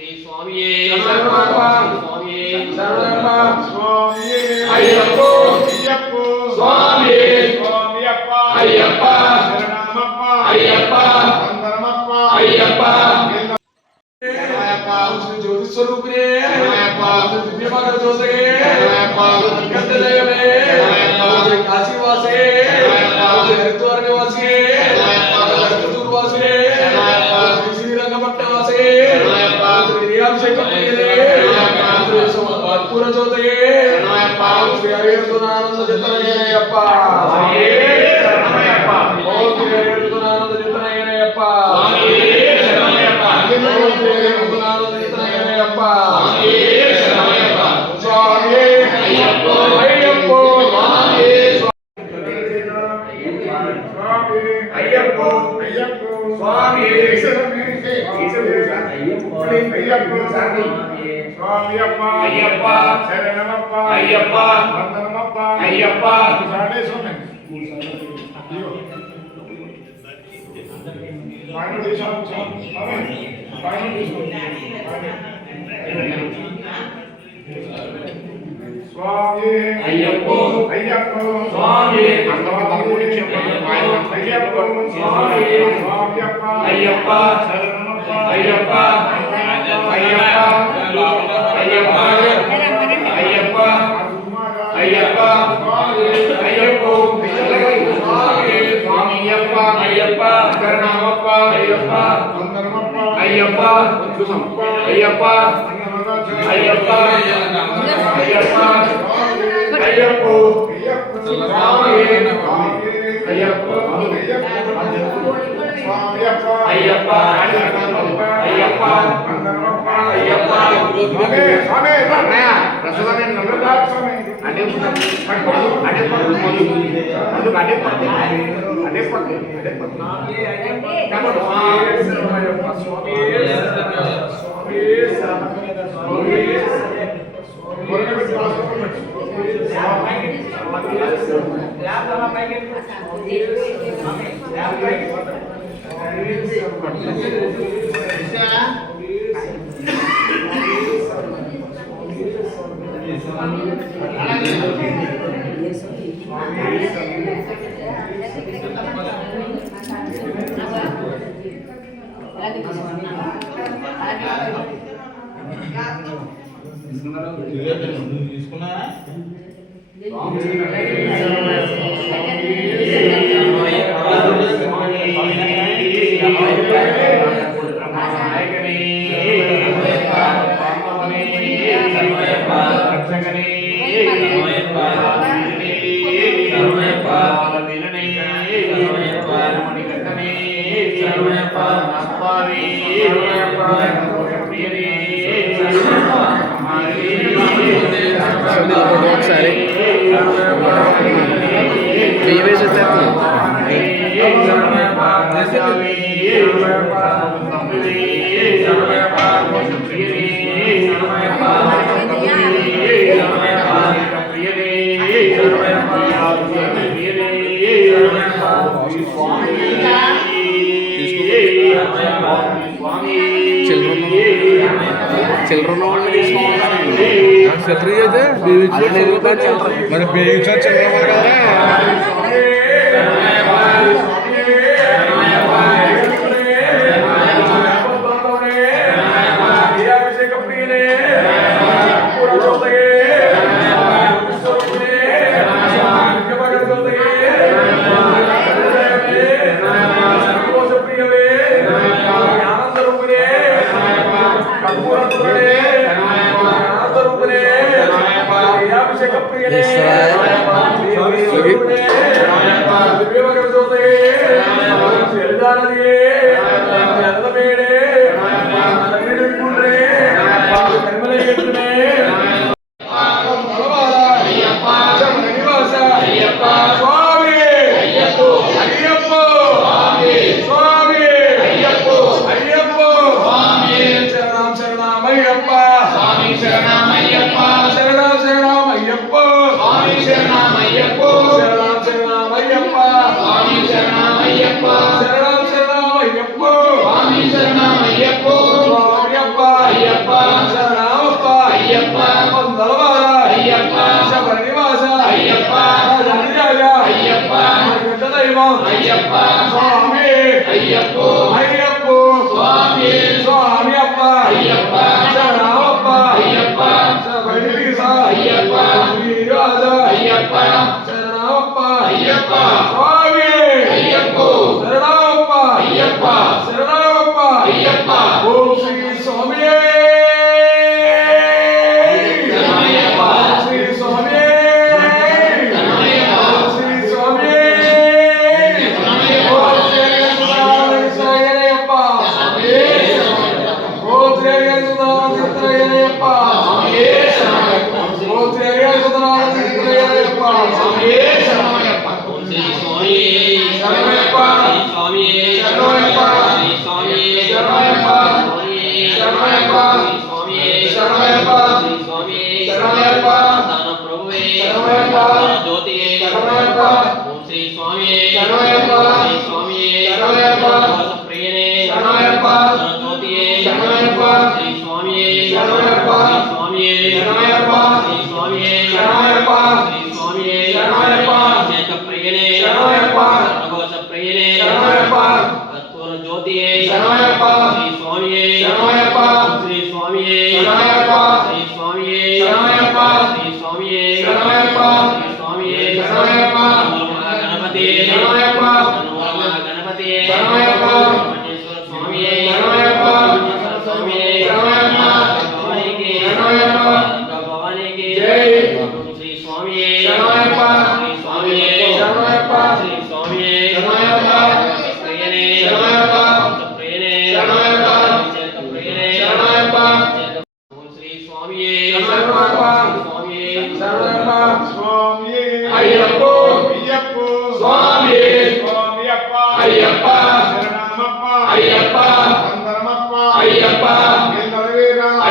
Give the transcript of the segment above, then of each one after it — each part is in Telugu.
శ్రీ స్వామియే శరణమప్ప స్వామియే శరణమప్ప స్వామియే అయ్యప్పో అయ్యప్ప స్వామియే స్వామియప్ప అయ్యప్ప శరణమప్ప అయ్యప్ప వందనమప్ప అయ్యప్ప శరణమప్ప జ్యోతి స్వరూపిణే శరణమప్ప దివ్యమంగళ జ్యోతే శరణమప్ప గంధదయమే శరణమప్ప కాశీవాసే శరణమప్ప హరిద్వార నివాసే హరిద్వారవాసే శ్రీరంగపట్టవాసే శ్రీరాభిషేకం పూర జ్యోతే శ్రీ హరిహరునానంద చిత్తనయ్యప్ప ఓం శ్రీ హరిహరునానంద చిత్తనయ్యప్ప స్వామి అయ్యప్పో అయ్యప్పో స్వామి స్వామియప్ప అయ్యప్ప శరణమప్ప అయ్యప్ప వందనమప్ప అయ్యప్ప సాడే స్వామి ఫైనల్ డిసౌండ్ స్వామి ఫైనల్ డిసౌండ్ స్వామి అయ్యప్పో అయ్యప్ప స్వామి అయ్యప్ప స్వామి స్వామియప్ప అయ్యప్ప శరణమప్ప అయ్యప్ప అయ్యప్ప అయ్యప్ప అయ్యప్ప అయ్యప్ప అయ్యప్పో స్వామి స్వామియప్ప అయ్యప్ప శరణమప్ప అయ్యప్ప వందనమప్ప అయ్యప్ప అయ్యప్ప అయ్యప్ప అయ్యప్ప అయ్యప్పో స్వామి అయ్యప్ప అయ్యప్ప అయ్యప్ప అయ్యప్ప ఒకసారి వేసి చిల్లర ఫ్రీ అయితే మరి బేయించా చిల్లర కదా శరణమయ్యప్ప అయ్యప్ప స్వామి అయ్యప్పో శరణమప్ప అయ్యప్ప శరణమప్ప అయ్యప్ప ఓం శ్రీ స్వామి శరణమయ్యప్ప శ్రీ స్వామి శరణమయ్యప్ప శ్రీ స్వామి శరణమయ్యప్ప ఓం శ్రీ శరణమయ్యప్ప ఓం శ్రీ శరణమయ్యప్ప ఓం శ్రీ శరణమయ్యప్ప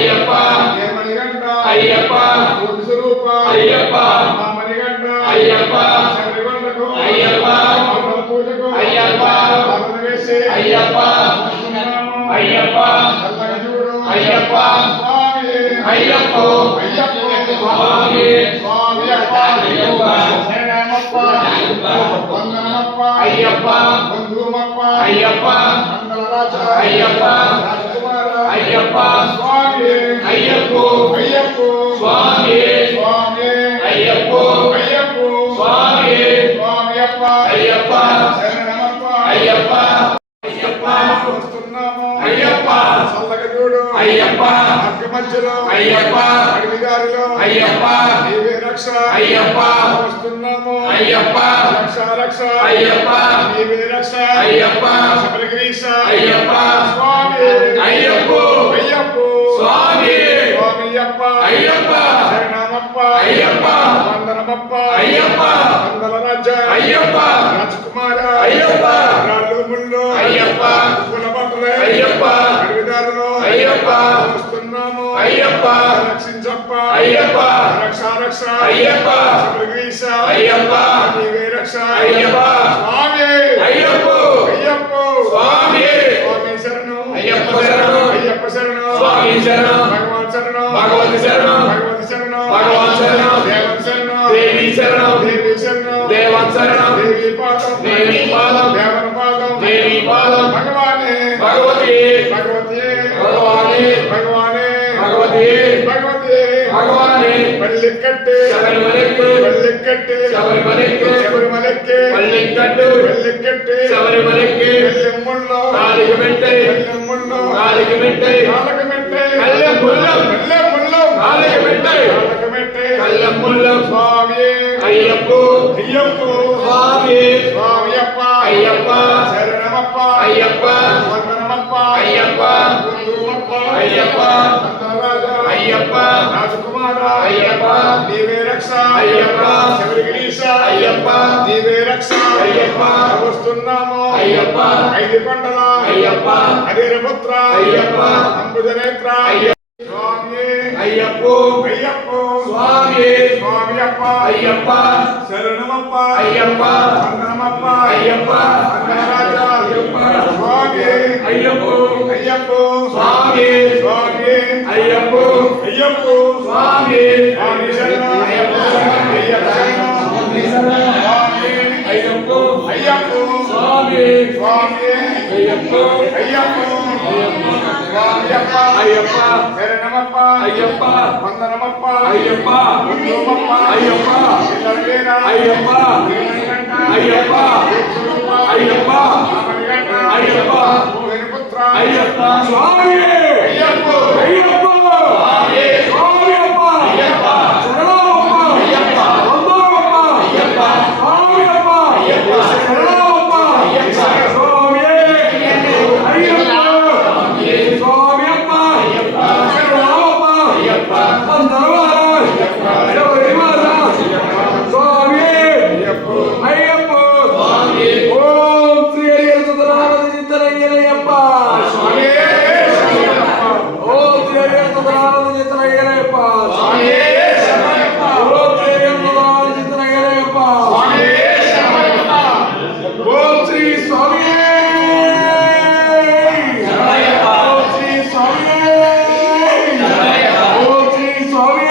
అయ్యప్ప అయ్యప్ప అయ్యప్ప అయ్యప్ప అయ్యప్ప స్వామి అయ్యప్ప అయ్యప్ప స్వామి స్వామియప్ప అయ్యప్ప శరణమప్ప అయ్యప్ప వందనమప్ప అయ్యప్ప స్వామియప్ప అయ్యప్ప శరణమప్ప అయ్యప్ప స్వామి అయ్యప్ప స్వామియప్ప అయ్యప్ప శరణమప్ప అయ్యప్ప వందనమప్ప అయ్యప్ప శబరిమల స్వామి అయ్యప్ప అయ్యప్ప స్వామి ఓం శ్రీ హరి సదనారదితరయ్యప్ప స్వామి శరణమప్ప ఓం శ్రీ హరి సదనారదితరయ్యప్ప స్వామి శరణమప్ప ఓం శ్రీ హరి సదనారదితరయ్యప్ప స్వామి శరణమప్ప ఓం శ్రీ స్వామి శరణమప్ప ఓం శ్రీ స్వామి శరణమప్ప ఓం శ్రీ స్వామి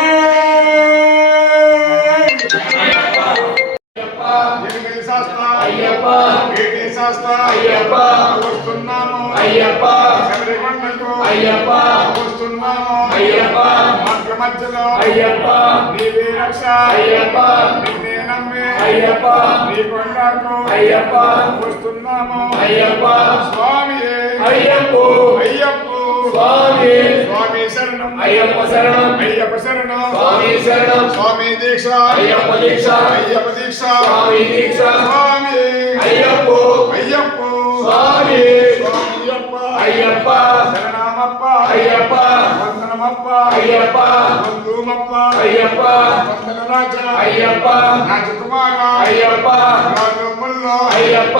అయ్యప్ప అయ్యప్ప వస్తున్నాము అయ్యప్ప శబరిమలకు అయ్యప్ప వస్తున్నాము అయ్యప్ప మార్గ మధ్యలో అయ్యప్ప నీవే రక్ష అయ్యప్ప నిన్నే నమ్మి అయ్యప్ప నీ కొండకు అయ్యప్ప వస్తున్నాము అయ్యప్ప స్వామి అయ్యప్ప అయ్యప్ప స్వామి స్వామి శరణం అయ్యప్ప శరణం అయ్యప్ప శరణం స్వామి శరణం స్వామి దీక్ష అయ్యప్ప దీక్ష అయ్యప్ప దీక్ష స్వామి దీక్ష స్వామి అయ్యప్ప అయ్యప్ప స్వామి స్వామియప్ప అయ్యప్ప శరణమప్ప అయ్యప్ప వందనమప్ప అయ్యప్ప వందనమప్ప అయ్యప్ప వందన రాజ అయ్యప్ప రాజకుమార అయ్యప్ప రాజముల్లో అయ్యప్ప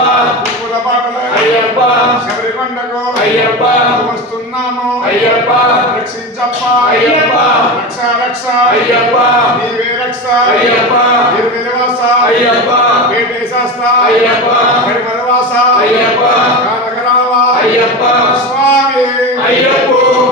పూల బాటల అయ్యప్ప శబరికొండకు అయ్యప్ప వస్తున్నాము అయ్యప్ప రక్షించప్ప అయ్యప్ప రక్ష రక్ష అయ్యప్ప నీవే రక్ష అయ్యప్ప నిర్విలవాస అయ్యప్ప వేటే శాస్త్ర అయ్యప్ప పరిమళవాస అయ్యప్ప కానకరావ అయ్యప్ప స్వామి అయ్యప్ప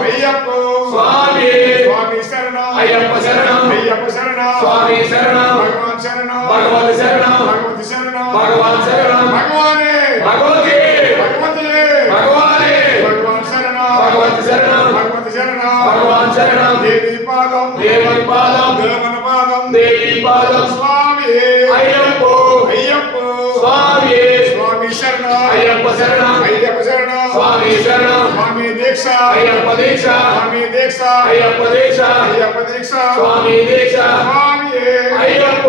అయ్యప్ప స్వామి స్వామి శరణం అయ్యప్ప శరణం అయ్యప్ప శరణం స్వామి శరణం భగవాన్ శరణం భగవతి శరణం భగవతి శరణం భగవాన్ శరణం భగవానే భగవతి భగవతి భగవానే భగవాన్ శరణం భగవతి శరణం భగవతి శరణం భగవాన్ శరణం దేవి పాదం దేవి పాదం దేవన పాదం దేవి పాదం స్వామి అయ్యప్ప అయ్యప్ప స్వామి స్వామి శరణం అయ్యప్ప శరణం అయ్యప్ప శరణం స్వామి శరణం స్వామి దీక్ష అయ్యప్ప దీక్ష స్వామి దీక్ష అయ్యప్ప దీక్ష అయ్యప్ప దీక్ష స్వామి దీక్ష స్వామి అయ్యప్ప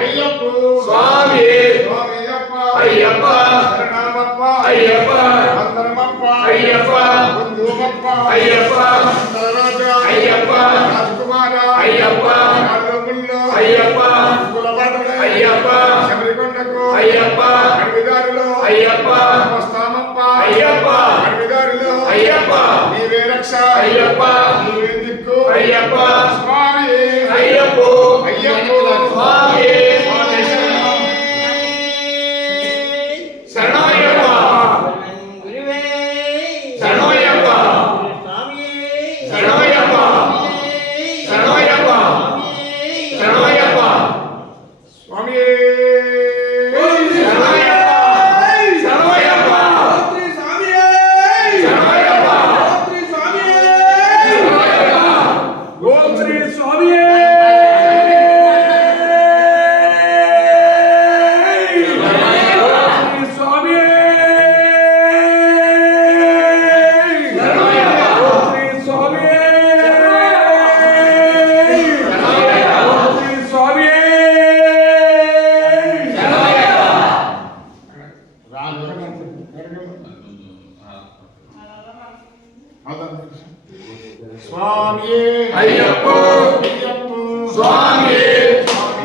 అయ్యప్ప స్వామి స్వామియప్ప అయ్యప్ప శరణమప్ప అయ్యప్ప వందనమప్ప అయ్యప్ప వందనమప్ప అయ్యప్ప రాజ అయ్యప్ప రాజకుమార అయ్యప్ప రాజముల్లో అయ్యప్ప కులబాటల అయ్యప్ప శబరికొండకు అయ్యప్ప అడవిదారిలో అయ్యప్ప వస్తామప్ప అయ్యప్ప అడవిదారిలో అయ్యప్ప నీవే రక్ష అయ్యప్ప నీవే దిక్కు అయ్యప్ప స్వామి అయ్యప్ప అయ్యప్ప స్వామి శరణమయ్యప్ప శరణమయ్యప్ప శరణమయ్యప్ప శరణమయ్యప్ప శరణమయ్యప్ప స్వామి స్వామి అయ్యప్ప అయ్యప్ప స్వామి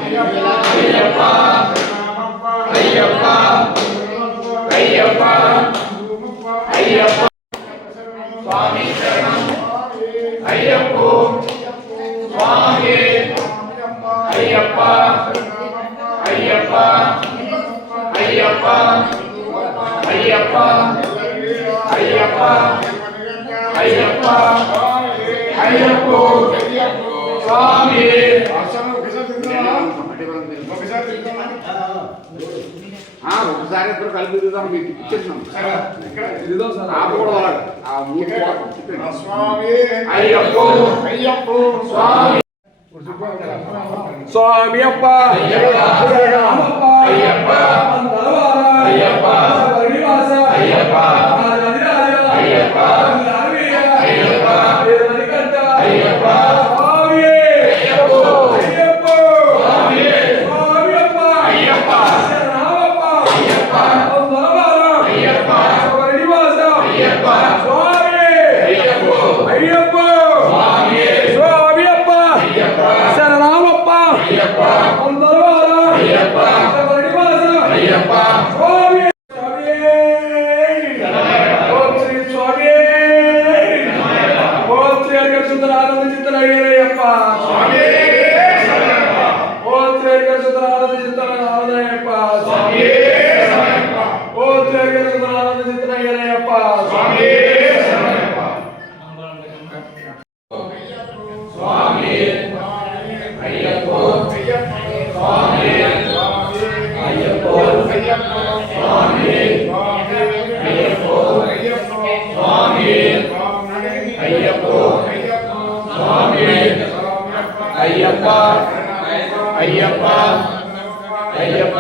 అయ్యప్ప అయ్యప్ప అయ్యప్ప అయ్యప్ప స్వామి శరణం అయ్యప్ప స్వామి అయ్యప్ప అయ్యప్ప అయ్యప్ప అయ్యప్ప అయ్యప్ప అయ్యప్ప అయ్యప్ప స్వామి ఒకసారి ఇద్దరు కలిపి తిరుగుతాం మీకు ఇచ్చేసినాం స్వామి అయ్యప్ప అయ్యప్ప స్వామి స్వామి అప్ప రామప్ప అందరవార శ్రీనివాస రాజాధిరాజ రామవీర మణికంఠ స్వామి అయ్యప్ప రామప్ప అందరవార శ్రీనివాస స్వామి అయ్యప్ప స్వామి అప్ప శరణామప్ప అందరవార శ్రీనివాస స్వామి ఓం శ్రీ స్వామి ఓం శ్రీ హరికృష్ణానంద చిత్తనయ్యప్ప స్వామి ఓం శ్రీ హరికృష్ణానంద చిత్తనయ్యప్ప స్వామి ఓం శ్రీ హరికృష్ణానంద చిత్తనయ్యప్ప స్వామి అయ్యప్ప అయ్యప్ప అయ్యప్ప